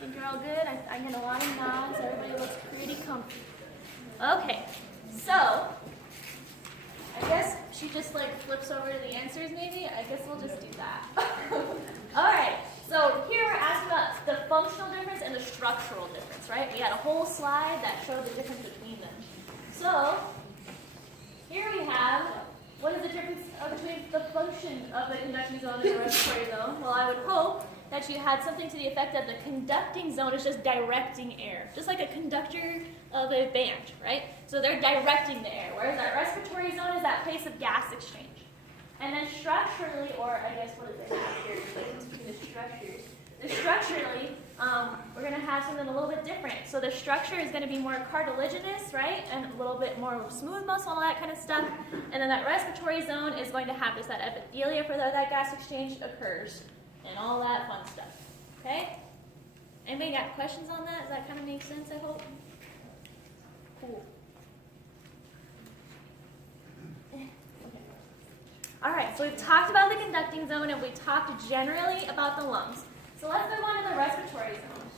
Think you're all good? I get a lot of nods. Everybody looks pretty comfy. Okay, so I guess she just like flips over to the answers maybe. I guess we'll just do that. All right, so here we're asking about the functional difference and the structural difference, right? We had a whole slide that showed the difference between them. So here we have, what is the difference between the function of the conducting zone and the respiratory zone? Well, I would hope that you had something to the effect that the conducting zone is just directing air, just like a conductor of a band, right? So they're directing the air, whereas that respiratory zone is that place of gas exchange. And then structurally, or I guess what is it here, the difference between the structures. The structurally, we're going to have something a little bit different. So the structure is going to be more cartilaginous, right? And a little bit more smooth muscle, all that kind of stuff. And then that respiratory zone is going to have just that epithelia for that gas exchange occurs. And all that fun stuff, okay? Anybody got questions on that? Does that kind of make sense, I hope? Cool. Okay. All right, so we've talked about the conducting zone and we talked generally about the lungs. So let's move on to the respiratory zone.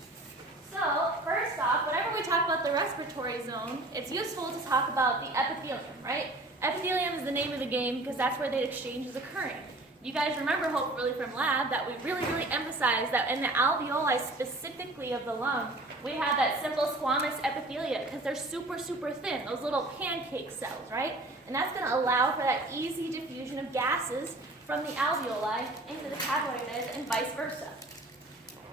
So first off, whenever we talk about the respiratory zone, it's useful to talk about the epithelium, right? Epithelium is the name of the game because that's where the exchange is occurring. You guys remember, hopefully from lab, that we really emphasize that in the alveoli specifically of the lung, we have that simple squamous epithelia because they're super thin, those little pancake cells, right? And that's going to allow for that easy diffusion of gases from the alveoli into the capillary beds and vice versa.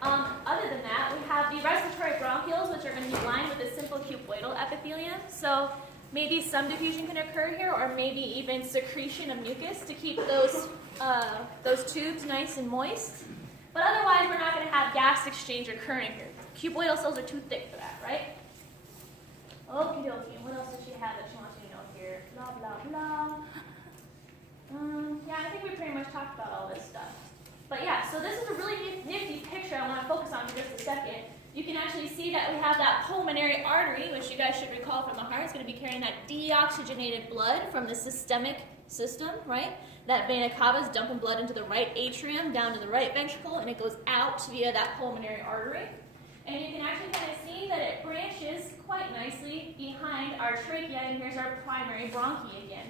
Other than that, we have the respiratory bronchioles, which are going to be lined with a simple cuboidal epithelium. So maybe some diffusion can occur here, or maybe even secretion of mucus to keep those tubes nice and moist. But otherwise, we're not going to have gas exchange occurring here. Cuboidal cells are too thick for that, right? Okie dokie. What else did she have that she wants you to know here? Blah, blah, blah. Yeah, I think we pretty much talked about all this stuff. But yeah, so this is a really nifty picture I want to focus on for just a second. You can actually see that we have that pulmonary artery, which you guys should recall from the heart. It's going to be carrying that deoxygenated blood from the systemic system, right? That vena cava is dumping blood into the right atrium, down to the right ventricle, and it goes out via that pulmonary artery. And you can actually kind of see that it branches quite nicely behind our trachea, and here's our primary bronchi again.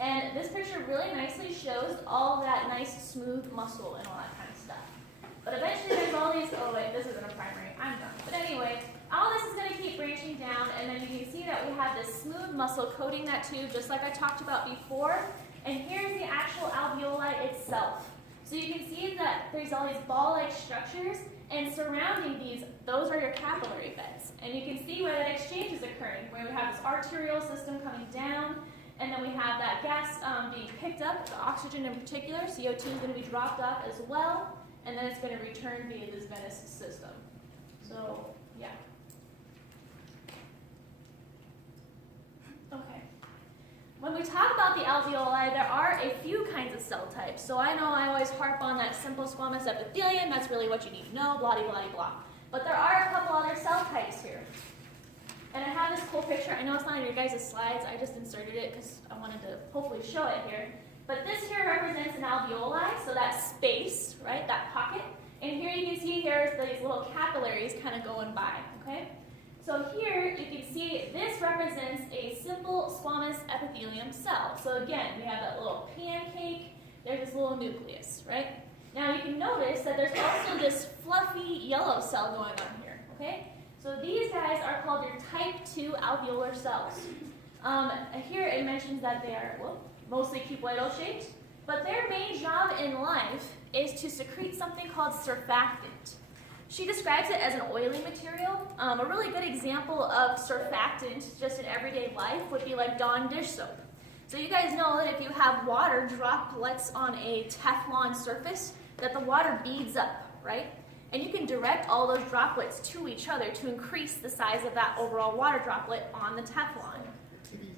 And this picture really nicely shows all that nice smooth muscle and all that kind of stuff. But eventually there's all these, oh wait, this isn't a primary, I'm done. But anyway, all this is going to keep branching down, and then you can see that we have this smooth muscle coating that tube, just like I talked about before. And here's the actual alveoli itself. So you can see that there's all these ball-like structures, and surrounding these, those are your capillary beds. And you can see where that exchange is occurring, where we have this arterial system coming down, and then we have that gas being picked up, the oxygen in particular. CO2 is going to be dropped off as well, and then it's going to return via this venous system. So, yeah. Okay. When we talk about the alveoli, there are a few kinds of cell types. So I know I always harp on that simple squamous epithelium. That's really what you need to know, blah-de-blah-de-blah. But there are a couple other cell types here. And I have this cool picture. I know it's not on your guys' slides. I just inserted it because I wanted to hopefully show it here. But this here represents an alveoli, so that space, right, that pocket. And here you can see here's these little capillaries kind of going by, okay? So here you can see this represents a simple squamous epithelium cell. So again, we have that little pancake. There's this little nucleus, right? Now you can notice that there's also this fluffy yellow cell going on here, okay? So these guys are called your type 2 alveolar cells. Here it mentions that they are mostly cuboidal shaped, but their main job in life is to secrete something called surfactant. She describes it as an oily material. A really good example of surfactant just in everyday life would be like Dawn dish soap. So you guys know that if you have water droplets on a Teflon surface, that the water beads up, right? And you can direct all those droplets to each other to increase the size of that overall water droplet on the Teflon.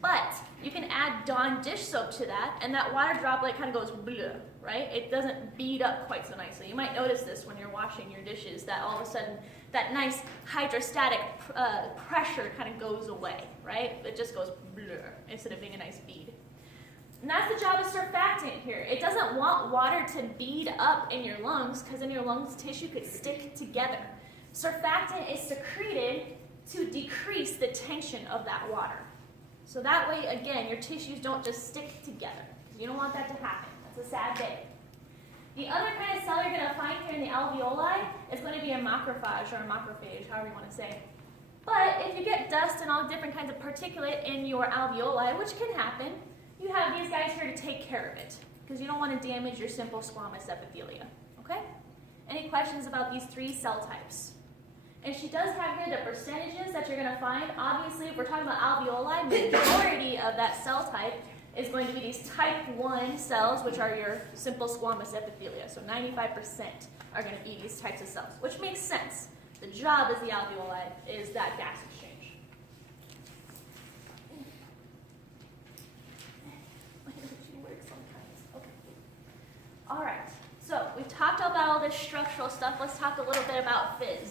But you can add Dawn dish soap to that, and that water droplet kind of goes bleh, right? It doesn't bead up quite so nicely. You might notice this when you're washing your dishes, that all of a sudden that nice hydrostatic pressure kind of goes away, right? It just goes bleh instead of being a nice bead. And that's the job of surfactant here. It doesn't want water to bead up in your lungs because then your lungs tissue could stick together. Surfactant is secreted to decrease the tension of that water. So that way, again, your tissues don't just stick together. You don't want that to happen. That's a sad day. The other kind of cell you're going to find here in the alveoli is going to be a macrophage or a macrophage, however you want to say it. But if you get dust and all different kinds of particulate in your alveoli, which can happen, you have these guys here to take care of it because you don't want to damage your simple squamous epithelia. Okay? Any questions about these three cell types? And she does have here the percentages that you're going to find. Obviously, if we're talking about alveoli, majority of that cell type is going to be these type 1 cells, which are your simple squamous epithelia. So 95% are going to be these types of cells, which makes sense. The job is the alveoli, is that gas exchange. Okay. All right, so we've talked about all this structural stuff. Let's talk a little bit about phys.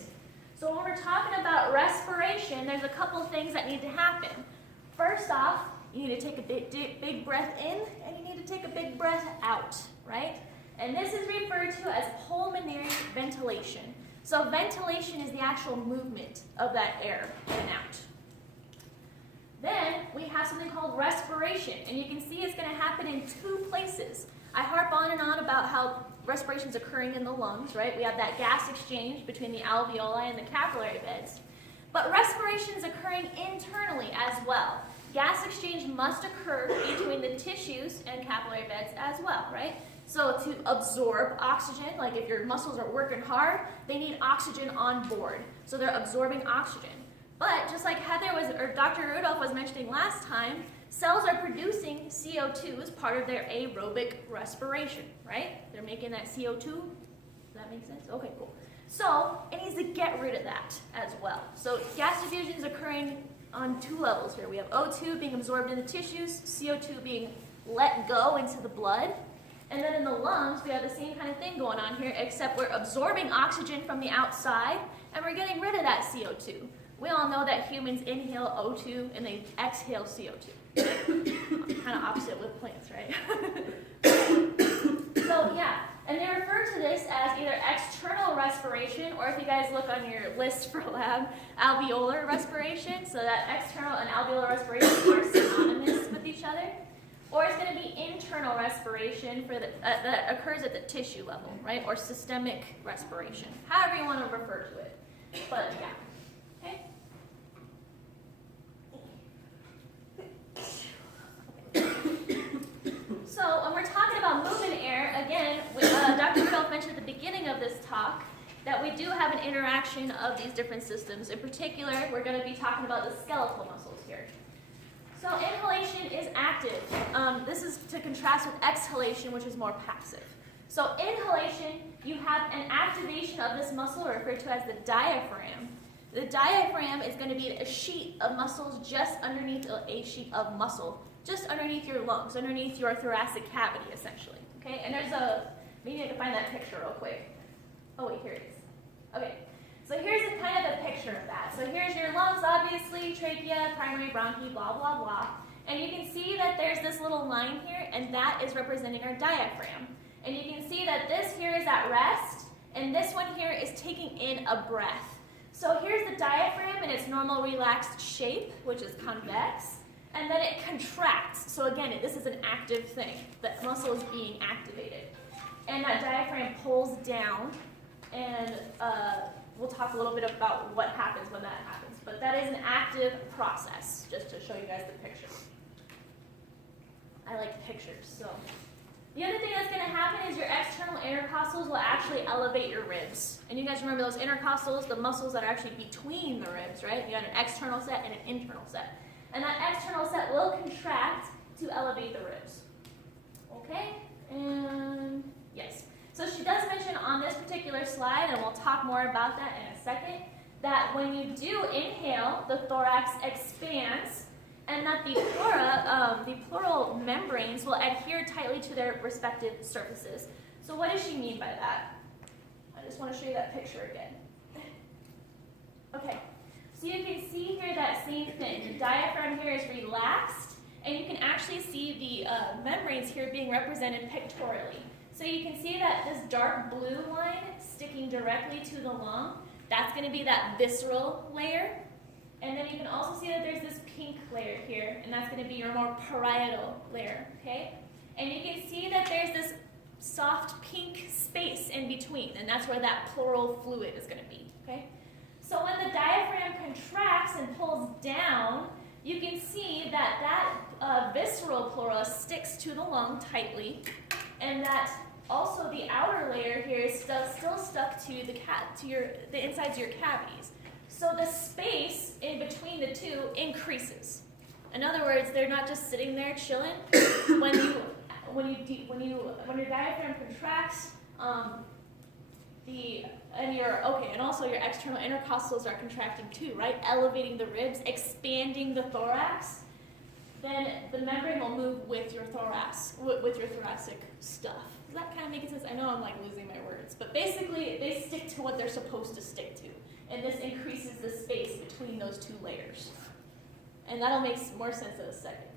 So when we're talking about respiration, there's a couple things that need to happen. First off, you need to take a big breath in, and you need to take a big breath out, right? And this is referred to as pulmonary ventilation. So ventilation is the actual movement of that air in and out. Then we have something called respiration, and you can see it's going to happen in two places. I harp on and on about how respiration is occurring in the lungs, right? We have that gas exchange between the alveoli and the capillary beds. But respiration is occurring internally as well. Gas exchange must occur between the tissues and capillary beds as well, right? So to absorb oxygen, like if your muscles are working hard, they need oxygen on board. So they're absorbing oxygen. But just like Dr. Rudolph was mentioning last time, cells are producing CO2 as part of their aerobic respiration, right? They're making that CO2. Does that make sense? Okay, cool. So it needs to get rid of that as well. So gas diffusion is occurring on two levels here. We have O2 being absorbed in the tissues, CO2 being let go into the blood. And then in the lungs, we have the same kind of thing going on here, except we're absorbing oxygen from the outside, and we're getting rid of that CO2. We all know that humans inhale O2, and they exhale CO2. Kind of opposite with plants, right? So, yeah. And they refer to this as either external respiration, or if you guys look on your list for lab, alveolar respiration. So that external and alveolar respiration are synonymous with each other. Or it's going to be internal respiration that occurs at the tissue level, right? Or systemic respiration, however you want to refer to it. But yeah, okay. So when we're talking about movement air, again, Dr. Rudolph mentioned at the beginning of this talk that we do have an interaction of these different systems. In particular, we're going to be talking about the skeletal muscles here. So inhalation is active. This is to contrast with exhalation, which is more passive. So inhalation, you have an activation of this muscle referred to as the diaphragm. The diaphragm is going to be a sheet of muscles just underneath a sheet of muscle, just underneath your lungs, underneath your thoracic cavity, essentially. Okay, and there's maybe I can find that picture real quick. Oh wait, here it is. Okay. So here's kind of the picture of that. So here's your lungs, obviously, trachea, primary bronchi, blah, blah, blah. And you can see that there's this little line here, and that is representing our diaphragm. And you can see that this here is at rest, and this one here is taking in a breath. So here's the diaphragm in its normal relaxed shape, which is convex, and then it contracts. So again, this is an active thing. The muscle is being activated. And that diaphragm pulls down, and we'll talk a little bit about what happens when that happens. But that is an active process, just to show you guys the picture. I like pictures. So the other thing that's going to happen is your external intercostals will actually elevate your ribs. And you guys remember those intercostals, the muscles that are actually between the ribs, right? You got an external set and an internal set. And that external set will contract to elevate the ribs. Okay? And yes. So she does mention on this particular slide, and we'll talk more about that in a second, that when you do inhale, the thorax expands, and that the pleural membranes will adhere tightly to their respective surfaces. So what does she mean by that? I just want to show you that picture again. Okay, so you can see here that same thing. The diaphragm here is relaxed, and you can actually see the membranes here being represented pictorially. So you can see that this dark blue line sticking directly to the lung That's going to be that visceral layer. And then you can also see that there's this pink layer here, and that's going to be your more parietal layer, okay? And you can see that there's this soft pink space in between, and that's where that pleural fluid is going to be, okay? So when the diaphragm contracts and pulls down, you can see that that visceral pleura sticks to the lung tightly, and that also the outer layer here is still stuck to the insides of your cavities. So the space in between the two increases. In other words, they're not just sitting there chilling. When your diaphragm contracts, and also your external intercostals are contracting too, right? Elevating the ribs, expanding the thorax. Then the membrane will move with your thorax, with your thoracic stuff. Does that kind of make sense? I know I'm like losing my words, but basically they stick to what they're supposed to stick to. And this increases the space between those two layers. And that'll make more sense in a second.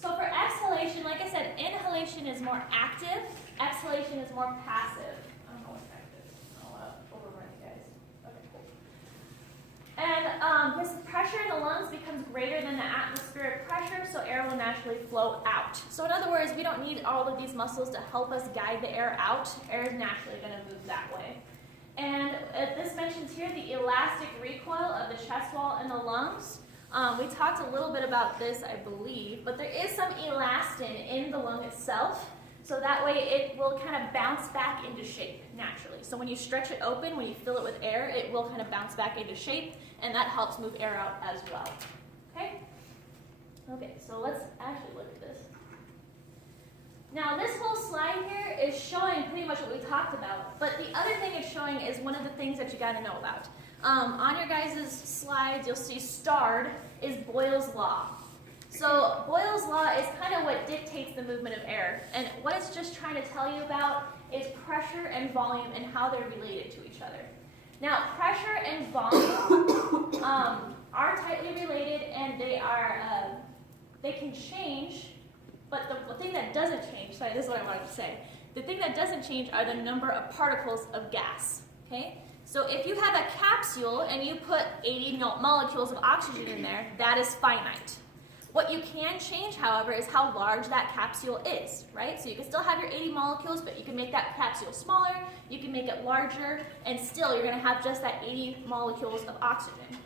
So for exhalation, like I said, inhalation is more active, exhalation is more passive. I don't know what's active. I don't want to overrun you guys. Okay, cool. And this pressure in the lungs becomes greater than the atmospheric pressure, so air will naturally flow out. So in other words, we don't need all of these muscles to help us guide the air out. Air is naturally going to move that way. And this mentions here the elastic recoil of the chest wall and the lungs. We talked a little bit about this, I believe, but there is some elastin in the lung itself, so that way it will kind of bounce back into shape naturally. So when you stretch it open, when you fill it with air, it will kind of bounce back into shape, and that helps move air out as well. Okay? Okay, so let's actually look at this. Now this whole slide here is showing pretty much what we talked about, but the other thing it's showing is one of the things that you got to know about. On your guys' slides, you'll see starred is Boyle's law. So Boyle's law is kind of what dictates the movement of air, and what it's just trying to tell you about is pressure and volume and how they're related to each other. Now pressure and volume are tightly related, and they can change. But the thing that doesn't change, sorry, this is what I wanted to say. The thing that doesn't change are the number of particles of gas, okay? So if you have a capsule and you put 80 molecules of oxygen in there, that is finite. What you can change, however, is how large that capsule is, right? So you can still have your 80 molecules, but you can make that capsule smaller, you can make it larger, and still you're gonna have just that 80 molecules of oxygen.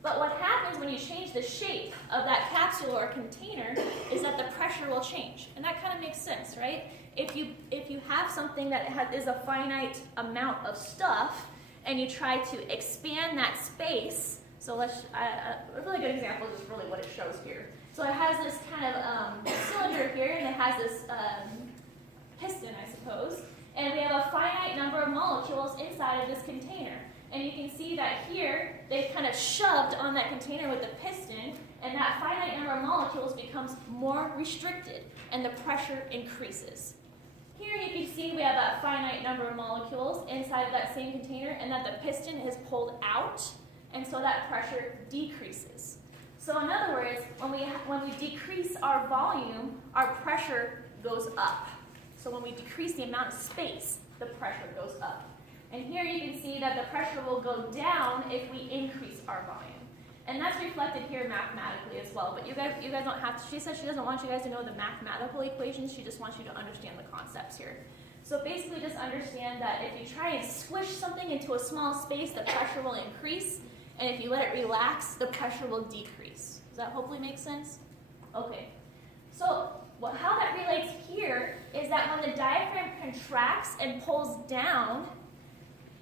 But what happens when you change the shape of that capsule or container is that the pressure will change. And that kind of makes sense, right? If you have something that is a finite amount of stuff and you try to expand that space, so a really good example is really what it shows here. So it has this kind of cylinder here, and it has this piston, I suppose, and we have a finite number of molecules inside of this container. And you can see that here, they've kind of shoved on that container with the piston, and that finite number of molecules becomes more restricted, and the pressure increases. Here you can see we have that finite number of molecules inside of that same container, and that the piston is pulled out, and so that pressure decreases. So in other words, when we decrease our volume, our pressure goes up. So when we decrease the amount of space, the pressure goes up. And here you can see that the pressure will go down if we increase our volume. And that's reflected here mathematically as well. But you guys don't have to, she said she doesn't want you guys to know the mathematical equations, she just wants you to understand the concepts here. So basically just understand that if you try and squish something into a small space, the pressure will increase. And if you let it relax, the pressure will decrease. Does that hopefully make sense? Okay. So how that relates here is that when the diaphragm contracts and pulls down,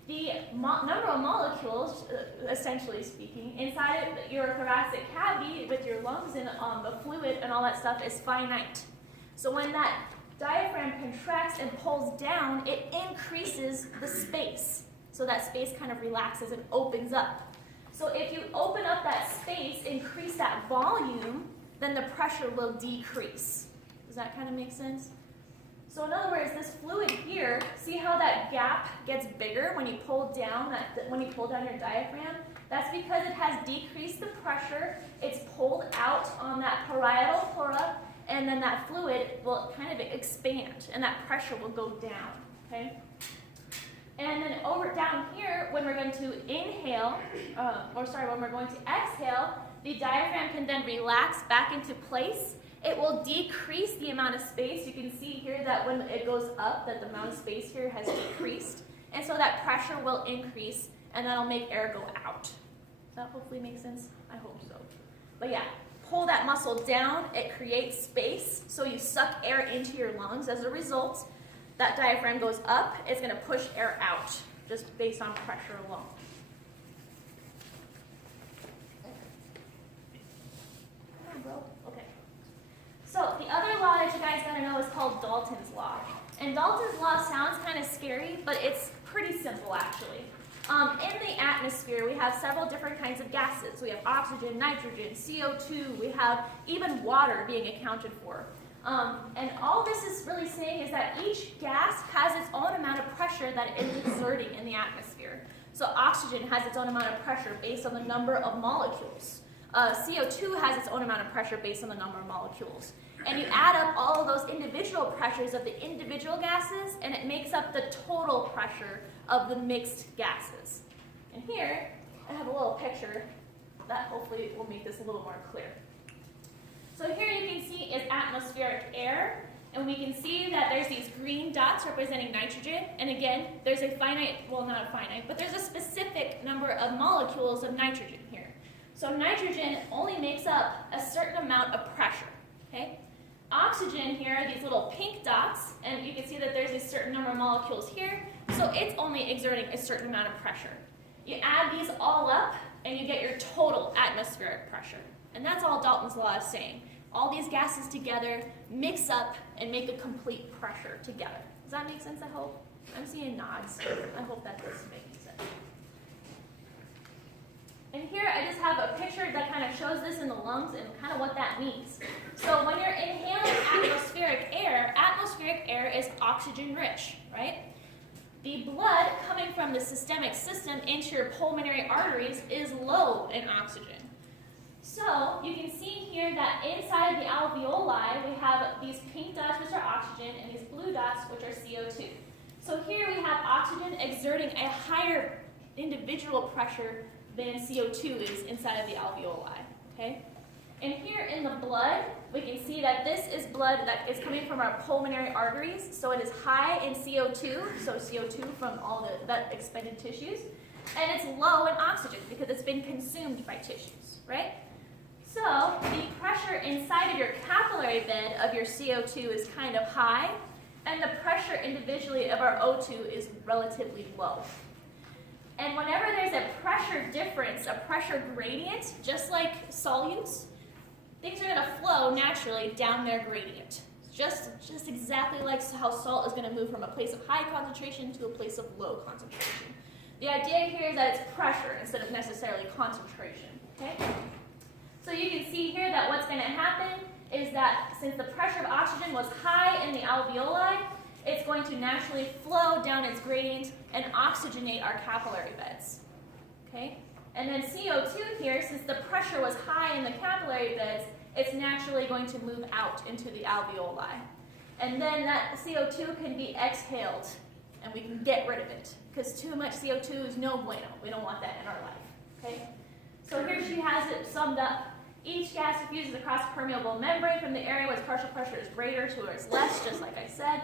the number of molecules, essentially speaking, inside of your thoracic cavity with your lungs and the fluid and all that stuff is finite. So when that diaphragm contracts and pulls down, it increases the space. So that space kind of relaxes and opens up. So if you open up that space, increase that volume, then the pressure will decrease. Does that kind of make sense? So in other words, this fluid here, see how that gap gets bigger when you pull down your diaphragm? That's because it has decreased the pressure. It's pulled out on that parietal pleura, and then that fluid will kind of expand, and that pressure will go down. Okay? And then over down here, when we're going to inhale, when we're going to exhale, the diaphragm can then relax back into place. It will decrease the amount of space. You can see here that when it goes up, that the amount of space here has decreased. And so that pressure will increase, and that'll make air go out. Does that hopefully make sense? I hope so. But yeah, pull that muscle down. It creates space, so you suck air into your lungs. As a result, that diaphragm goes up. It's going to push air out, just based on pressure alone. Come on, bro. Okay. So the other law that you guys got to know is called Dalton's law. And Dalton's law sounds kind of scary, but it's pretty simple actually. In the atmosphere, we have several different kinds of gases. We have oxygen, nitrogen, CO2. We have even water being accounted for. And all this is really saying is that each gas has its own amount of pressure that it is exerting in the atmosphere. So oxygen has its own amount of pressure based on the number of molecules. CO2 has its own amount of pressure based on the number of molecules. And you add up all of those individual pressures of the individual gases, and it makes up the total pressure of the mixed gases. And here, I have a little picture that hopefully will make this a little more clear. So here you can see is atmospheric air, and we can see that there's these green dots representing nitrogen, and again, there's a finite, well not a finite, but there's a specific number of molecules of nitrogen here. So nitrogen only makes up a certain amount of pressure, okay? Oxygen here are these little pink dots, and you can see that there's a certain number of molecules here, so it's only exerting a certain amount of pressure. You add these all up, and you get your total atmospheric pressure. And that's all Dalton's law is saying. All these gases together mix up and make a complete pressure together. Does that make sense, I hope? I'm seeing nods. I hope that does make sense. And here I just have a picture that kind of shows this in the lungs and kind of what that means. So when you're inhaling atmospheric air is oxygen rich, right? The blood coming from the systemic system into your pulmonary arteries is low in oxygen. So you can see here that inside the alveoli we have these pink dots which are oxygen and these blue dots which are CO2. So here we have oxygen exerting a higher individual pressure than CO2 is inside of the alveoli, okay? And here in the blood, we can see that this is blood that is coming from our pulmonary arteries, so it is high in CO2, so CO2 from all that expended tissues, and it's low in oxygen because it's been consumed by tissues, right? So the pressure inside of your capillary bed of your CO2 is kind of high, and the pressure individually of our O2 is relatively low. And whenever there's a pressure difference, a pressure gradient, just like solutes, things are going to flow naturally down their gradient. Just exactly like how salt is going to move from a place of high concentration to a place of low concentration. The idea here is that it's pressure instead of necessarily concentration. Okay? So you can see here that what's going to happen is that since the pressure of oxygen was high in the alveoli, it's going to naturally flow down its gradient and oxygenate our capillary beds. Okay? And then CO2 here, since the pressure was high in the capillary beds, it's naturally going to move out into the alveoli. And then that CO2 can be exhaled, and we can get rid of it, because too much CO2 is no bueno. We don't want that in our life. Okay? So here she has it summed up. Each gas diffuses across a permeable membrane from the area where its partial pressure is greater to where it's less, just like I said.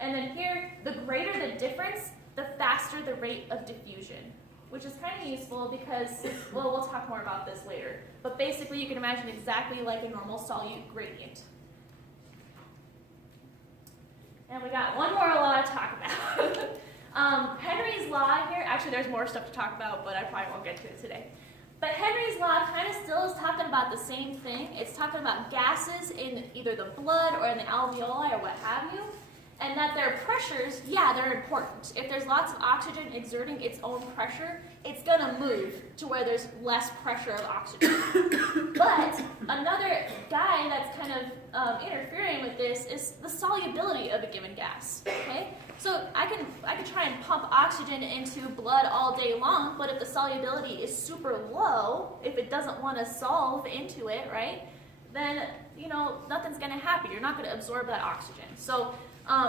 And then here, the greater the difference, the faster the rate of diffusion, which is kind of useful because, well, we'll talk more about this later. But basically, you can imagine exactly like a normal solute gradient. And we got one more law to talk about. Henry's law here, actually there's more stuff to talk about, but I probably won't get to it today. But Henry's law kind of still is talking about the same thing. It's talking about gases in either the blood or in the alveoli or what have you. And that their pressures, yeah, they're important. If there's lots of oxygen exerting its own pressure, it's going to move to where there's less pressure of oxygen. But another guy that's kind of interfering with this is the solubility of a given gas. Okay? So I can try and pump oxygen into blood all day long, but if the solubility is super low, if it doesn't want to solve into it, right, then, you know, nothing's going to happen. You're not going to absorb that oxygen. So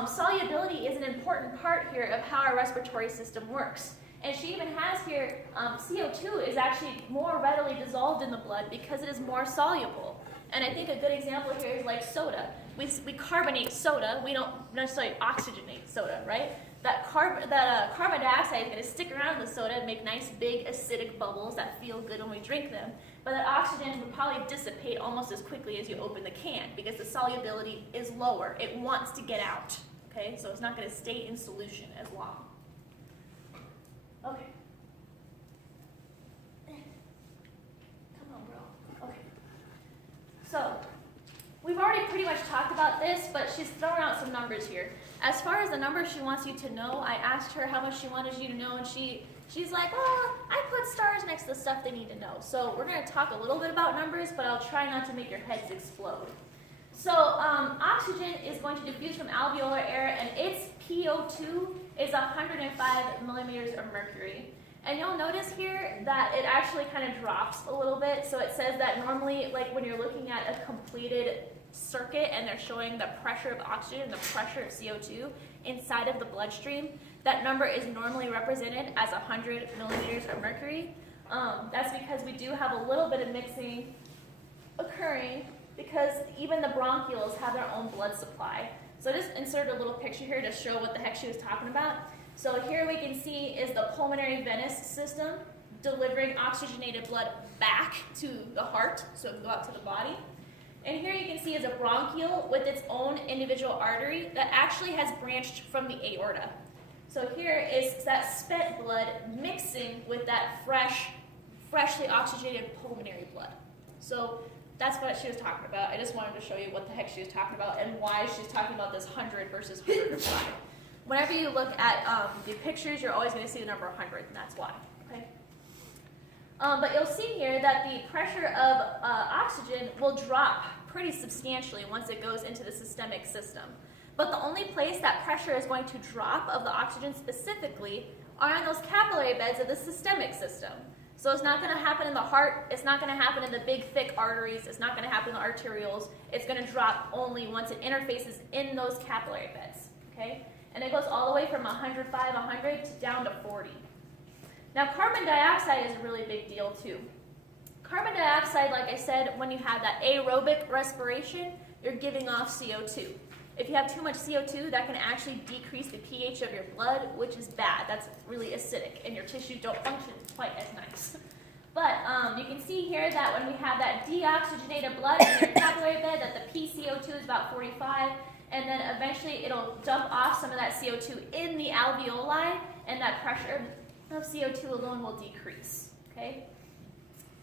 Solubility is an important part here of how our respiratory system works. And she even has here, CO2 is actually more readily dissolved in the blood because it is more soluble. And I think a good example here is like soda. We carbonate soda, we don't necessarily oxygenate soda, right? That carbon dioxide is going to stick around the soda and make nice big acidic bubbles that feel good when we drink them. But that oxygen would probably dissipate almost as quickly as you open the can because the solubility is lower. It wants to get out, okay? So it's not going to stay in solution as long. Okay. Come on, bro. Okay. So, we've already pretty much talked about this, but she's throwing out some numbers here. As far as the numbers she wants you to know, I asked her how much she wanted you to know, and she's like, oh, I put stars next to the stuff they need to know. So we're going to talk a little bit about numbers, but I'll try not to make your heads explode. So oxygen is going to diffuse from alveolar air, and its PO2 is 105 millimeters of mercury. And you'll notice here that it actually kind of drops a little bit. So it says that normally, like when you're looking at a completed circuit and they're showing the pressure of oxygen and the pressure of CO2 inside of the bloodstream, that number is normally represented as 100 millimeters of mercury. That's because we do have a little bit of mixing occurring because even the bronchioles have their own blood supply. So I just inserted a little picture here to show what the heck she was talking about. So here we can see is the pulmonary venous system delivering oxygenated blood back to the heart, so it can go out to the body. And here you can see is a bronchiole with its own individual artery that actually has branched from the aorta. So here is that spent blood mixing with that freshly oxygenated pulmonary blood. So that's what she was talking about. I just wanted to show you what the heck she was talking about and why she's talking about this 100 versus 105. Whenever you look at the pictures, you're always going to see the number 100, and that's why. Okay. But you'll see here that the pressure of oxygen will drop pretty substantially once it goes into the systemic system. But the only place that pressure is going to drop of the oxygen specifically are in those capillary beds of the systemic system. So it's not going to happen in the heart, it's not going to happen in the big thick arteries, it's not going to happen in the arterioles, it's going to drop only once it interfaces in those capillary beds. Okay? And it goes all the way from 105, 100 to down to 40. Now carbon dioxide is a really big deal too. Carbon dioxide, like I said, when you have that aerobic respiration, you're giving off CO2. If you have too much CO2, that can actually decrease the pH of your blood, which is bad. That's really acidic, and your tissues don't function quite as nice. But you can see here that when we have that deoxygenated blood in your capillary bed, that the pCO2 is about 45, and then eventually it'll dump off some of that CO2 in the alveoli, and that pressure of CO2 alone will decrease. Okay?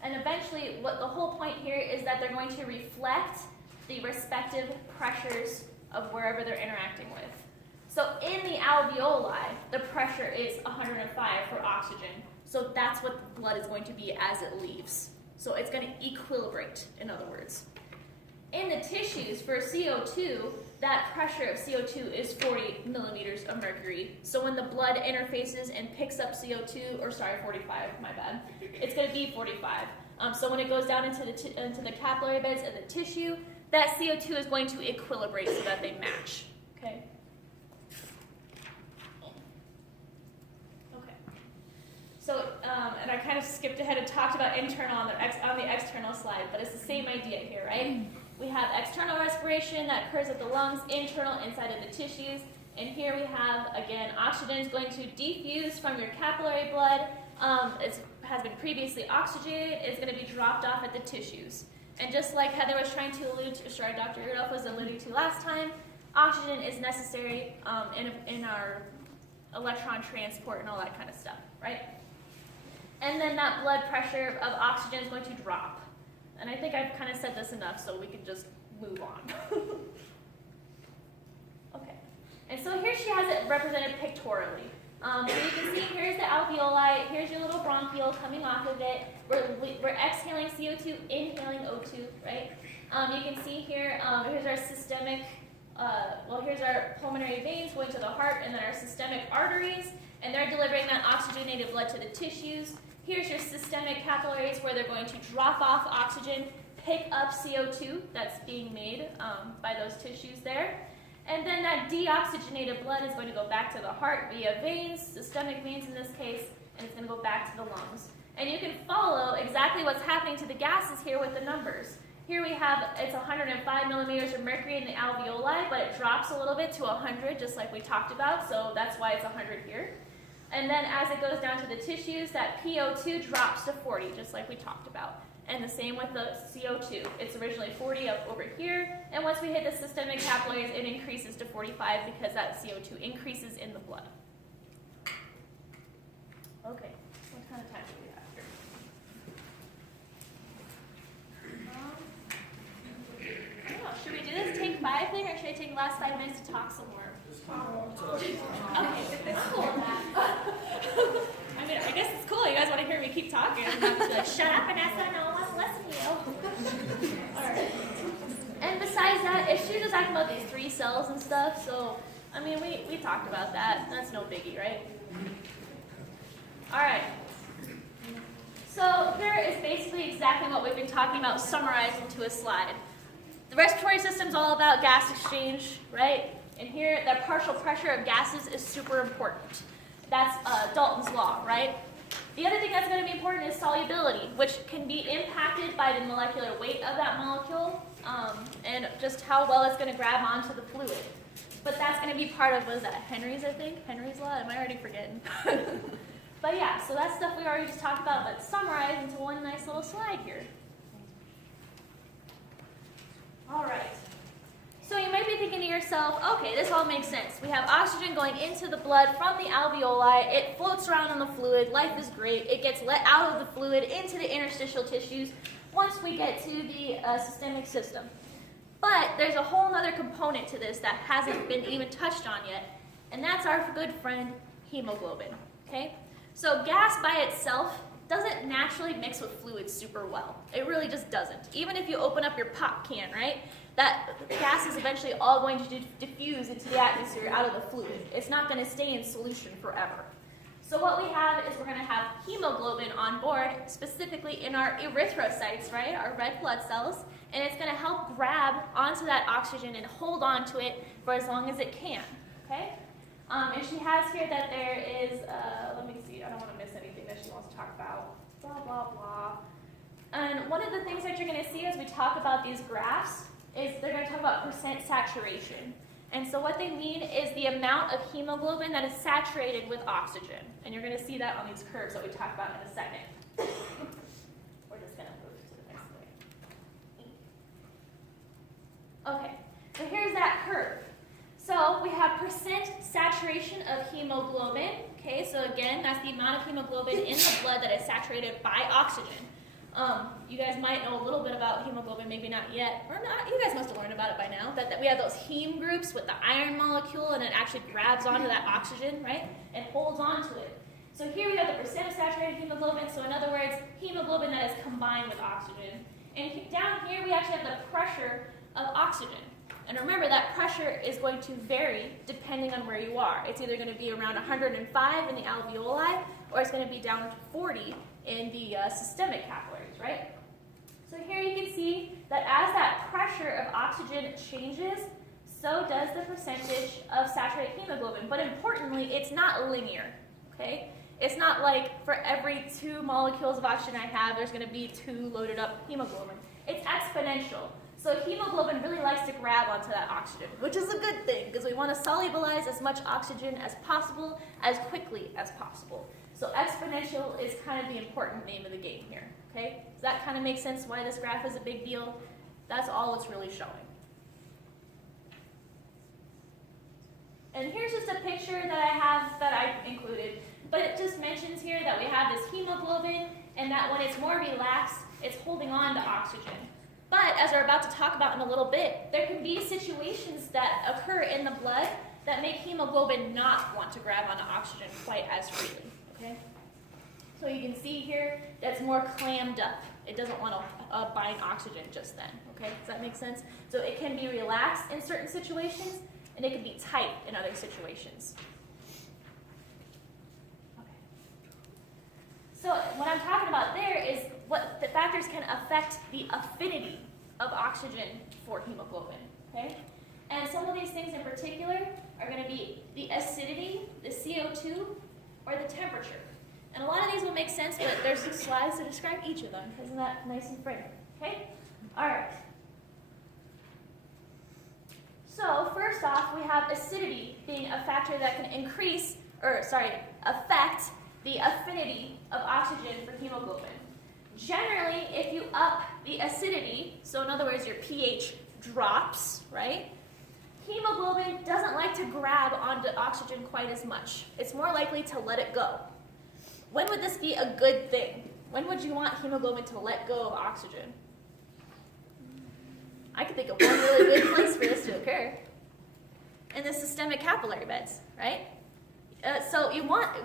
And eventually, what the whole point here is that they're going to reflect the respective pressures of wherever they're interacting with. So in the alveoli, the pressure is 105 for oxygen. So that's what the blood is going to be as it leaves. So it's going to equilibrate, in other words. In the tissues for CO2, that pressure of CO2 is 40 millimeters of mercury. So when the blood interfaces and picks up CO2, or sorry, 45, my bad, it's going to be 45. So when it goes down into the capillary beds of the tissue, that CO2 is going to equilibrate so that they match. Okay. Okay. So, and I kind of skipped ahead and talked about internal on the external slide, but it's the same idea here, right? We have external respiration that occurs at the lungs, internal inside of the tissues, and here we have, again, oxygen is going to diffuse from your capillary blood. It has been previously oxygenated. It's going to be dropped off at the tissues. And just like Heather was trying to allude to, sorry, Dr. Rudolph was alluding to last time, oxygen is necessary in our electron transport and all that kind of stuff, right? And then that blood pressure of oxygen is going to drop. And I think I've kind of said this enough, so we can just move on. Okay. And so here she has it represented pictorially. So you can see here's the alveoli, here's your little bronchiole coming off of it. We're exhaling CO2, inhaling O2, right? You can see here, here's our systemic, here's our pulmonary veins going to the heart, and then our systemic arteries, and they're delivering that oxygenated blood to the tissues. Here's your systemic capillaries where they're going to drop off oxygen, pick up CO2 that's being made by those tissues there. And then that deoxygenated blood is going to go back to the heart via veins, systemic veins in this case, and it's going to go back to the lungs. And you can follow exactly what's happening to the gases here with the numbers. Here we have, it's 105 millimeters of mercury in the alveoli, but it drops a little bit to 100, just like we talked about, so that's why it's 100 here. And then as it goes down to the tissues, that PO2 drops to 40, just like we talked about. And the same with the CO2. It's originally 40 up over here, and once we hit the systemic capillaries, it increases to 45 because that CO2 increases in the blood. Okay, what kind of time do we have here? I don't know, should we do this take 5 thing, or should I take the last 5 minutes to talk some more? Okay, I'm cool with that. I mean, I guess it's cool. You guys want to hear me keep talking. I'm not just be like, shut up, Vanessa, no one wants to listen to you. All right. And besides that, if she was just talking about these 3 cells and stuff, so, I mean, we talked about that. That's no biggie, right? All right. So here is basically exactly what we've been talking about summarized into a slide. The respiratory system's all about gas exchange, right? And here, the partial pressure of gases is super important. That's Dalton's law, right? The other thing that's going to be important is solubility, which can be impacted by the molecular weight of that molecule and just how well it's going to grab onto the fluid. But that's going to be part of, what is that, Henry's, I think? Henry's law? Am I already forgetting? But yeah, so that's stuff we already just talked about, but summarized into one nice little slide here. All right. So you might be thinking to yourself, okay, this all makes sense. We have oxygen going into the blood from the alveoli. It floats around in the fluid. Life is great. It gets let out of the fluid into the interstitial tissues once we get to the systemic system. But there's a whole other component to this that hasn't been even touched on yet, and that's our good friend hemoglobin. Okay? So gas by itself doesn't naturally mix with fluids super well. It really just doesn't. Even if you open up your pop can, right? That gas is eventually all going to diffuse into the atmosphere out of the fluid. It's not going to stay in solution forever. So what we have is we're going to have hemoglobin on board, specifically in our erythrocytes, right, our red blood cells, and it's going to help grab onto that oxygen and hold on to it for as long as it can, okay? And she has here that there is, let me see, I don't want to miss anything that she wants to talk about, blah, blah, blah. And one of the things that you're going to see as we talk about these graphs is they're going to talk about percent saturation. And so what they mean is the amount of hemoglobin that is saturated with oxygen. And you're going to see that on these curves that we talk about in a second. We're just going to move to the next slide. Okay, so here's that curve. So we have percent saturation of hemoglobin. Okay, so again, that's the amount of hemoglobin in the blood that is saturated by oxygen. You guys might know a little bit about hemoglobin, maybe not yet, or not. You guys must have learned about it by now, that we have those heme groups with the iron molecule, and it actually grabs onto that oxygen, right, and holds onto it. So here we have the percent of saturated hemoglobin, so in other words, hemoglobin that is combined with oxygen. And down here we actually have the pressure of oxygen. And remember, that pressure is going to vary depending on where you are. It's either going to be around 105 in the alveoli, or it's going to be down to 40 in the systemic capillaries, right? So here you can see that as that pressure of oxygen changes, so does the percentage of saturated hemoglobin. But importantly, it's not linear, okay? It's not like for every 2 molecules of oxygen I have, there's going to be 2 loaded up hemoglobin. It's exponential. So hemoglobin really likes to grab onto that oxygen, which is a good thing because we want to solubilize as much oxygen as possible, as quickly as possible. So exponential is kind of the important name of the game here, okay? Does that kind of make sense why this graph is a big deal? That's all it's really showing. And here's just a picture that I have that I included, but it just mentions here that we have this hemoglobin and that when it's more relaxed, it's holding on to oxygen. But as we're about to talk about in a little bit, there can be situations that occur in the blood that make hemoglobin not want to grab onto oxygen quite as freely, okay? So you can see here that's more clammed up. It doesn't want to bind oxygen just then, okay? Does that make sense? So it can be relaxed in certain situations, and it can be tight in other situations. Okay. So what I'm talking about there is what the factors can affect the affinity of oxygen for hemoglobin, okay? And some of these things in particular are going to be the acidity, the CO2, or the temperature. And a lot of these will make sense, but there's slides to describe each of them. Isn't that nice and pretty? Okay? All right. So first off, we have acidity being a factor that can affect the affinity of oxygen for hemoglobin. Generally, if you up the acidity, so in other words, your pH drops, right? Hemoglobin doesn't like to grab onto oxygen quite as much. It's more likely to let it go. When would this be a good thing? When would you want hemoglobin to let go of oxygen? I could think of one really good place for this to occur. In the systemic capillary beds, right? So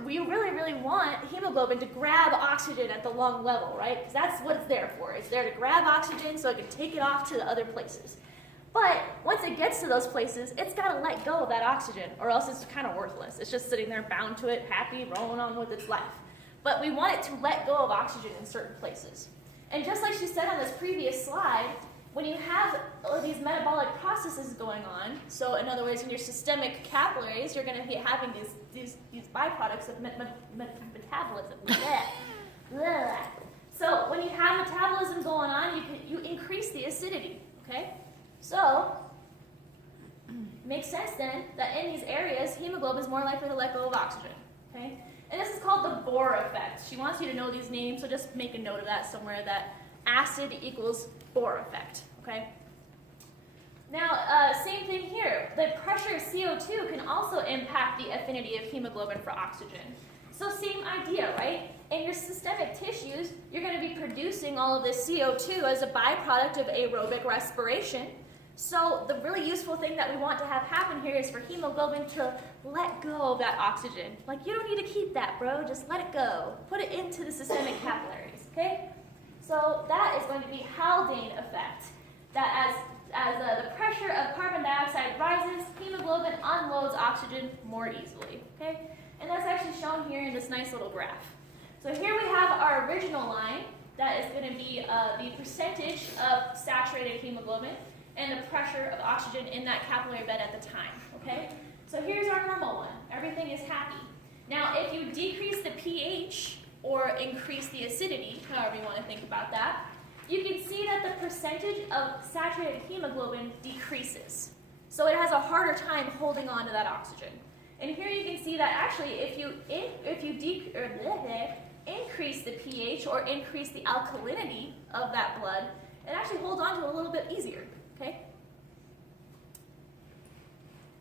we really want hemoglobin to grab oxygen at the lung level, right? Because that's what it's there for. It's there to grab oxygen so it can take it off to the other places. But once it gets to those places, it's got to let go of that oxygen, or else it's kind of worthless. It's just sitting there bound to it, happy, rolling on with its life. But we want it to let go of oxygen in certain places. And just like she said on this previous slide, when you have these metabolic processes going on, so in other words, in your systemic capillaries, you're going to be having these byproducts of metabolism. So when you have metabolism going on, you increase the acidity, okay? So it makes sense then that in these areas, hemoglobin is more likely to let go of oxygen, okay? And this is called the Bohr effect. She wants you to know these names, so just make a note of that somewhere, that acid equals Bohr effect, okay? Now, same thing here. The pressure of CO2 can also impact the affinity of hemoglobin for oxygen. So same idea, right? In your systemic tissues, you're going to be producing all of this CO2 as a byproduct of aerobic respiration. So the really useful thing that we want to have happen here is for hemoglobin to let go of that oxygen. Like, you don't need to keep that, bro. Just let it go. Put it into the systemic capillaries, okay? So that is going to be Haldane effect. That as the pressure of carbon dioxide rises, hemoglobin unloads oxygen more easily, okay? And that's actually shown here in this nice little graph. So here we have our original line. That is going to be the percentage of saturated hemoglobin and the pressure of oxygen in that capillary bed at the time, okay? So here's our normal one. Everything is happy. Now, if you decrease the pH or increase the acidity, however you want to think about that, you can see that the percentage of saturated hemoglobin decreases. So it has a harder time holding on to that oxygen. And here you can see that actually if you increase the pH or increase the alkalinity of that blood, it actually holds on to it a little bit easier, okay?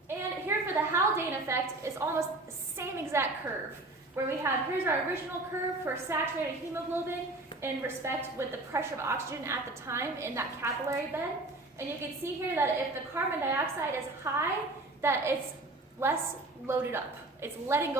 And here for the Haldane effect is almost the same exact curve, where we have, here's our original curve for saturated hemoglobin in respect with the pressure of oxygen at the time in that capillary bed. And you can see here that if the carbon dioxide is high, that it's less loaded up. It's letting go